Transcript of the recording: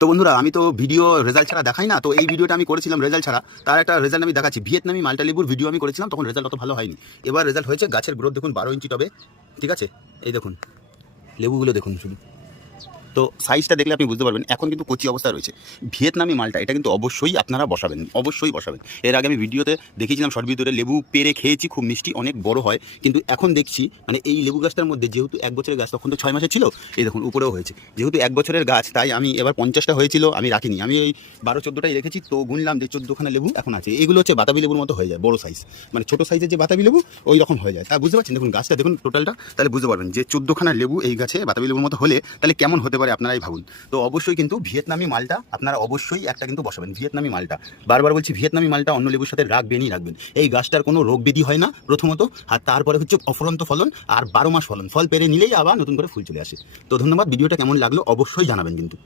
তো বন্ধুরা, আমি তো ভিডিও রেজাল্ট ছাড়া দেখাই না। তো এই ভিডিওটা আমি করেছিলাম রেজাল্ট ছাড়া, তার একটা রেজাল্ট আমি দেখাচ্ছি। ভিয়েতনামি মাল্টা লেবুর ভিডিও আমি করেছিলাম, তখন রেজাল্ট অত ভালো হয়নি। এবার রেজাল্ট হয়েছে, গাছের গ্রোথ দেখুন 12 ইঞ্চি টবে, ঠিক আছে। এই দেখুন লেবুগুলো দেখুন শুধু, তো সাইজটা দেখলে আপনি বুঝতে পারবেন। এখন কিন্তু কচি অবস্থায় রয়েছে ভিয়েতনামি মালটা, এটা কিন্তু অবশ্যই আপনারা বসাবেন, অবশ্যই বসাবেন। এর আগে আমি ভিডিওতে দেখিয়েছিলাম, শর্ট ভিডিওতে লেবু পেরে খেয়েছি, খুব মিষ্টি, অনেক বড় হয়। কিন্তু এখন দেখছি মানে এই লেবু গাছটার মধ্যে, যেহেতু 1 বছরের গাছ, তখন তো 6 মাসের ছিল, এই দেখুন উপরেও হয়েছে। যেহেতু 1 বছরের গাছ, তাই আমি এবার 50টা হয়েছিল, আমি রাখিনি, আমি ওই 12-14টাই রেখেছি। তো গুনলাম যে 14খানা লেবু এখন আছে। এগুলো হচ্ছে বাতাবি লেবুর মতো হয়ে যায়, বড় সাইজ, মানে ছোটো সাইজের যে বাতাবি লেবু ওই রকম হয়ে যায়। তা বুঝতে পারছেন, দেখুন গাছটা দেখুন টোটালটা, তাহলে বুঝতে পারবেন যে 14খানা লেবু এই গাছে বাতাবি লেবুর মতো হলে তাহলে কেমন হতে পারে, আপনারাই ভাবুন। তো অবশ্যই কিন্তু ভিয়েতনামি মালটা আপনারা অবশ্যই একটা কিন্তু বসাবেন, ভিয়েতনামি মালটা। বারবার বলছি, ভিয়েতনামি মালটা অন্য লেবুর সাথে রাখবেনই রাখবেন। এই গাছটার কোনো রোগ ব্যাধি হয় না প্রথমত, আর তারপরে হচ্ছে অফুরন্ত ফলন, আর 12 মাস ফলন, ফল পেরে নিলেই আবার নতুন করে ফুল চলে আসে। তো ধন্যবাদ। ভিডিওটা কেমন লাগলো অবশ্যই জানাবেন কিন্তু।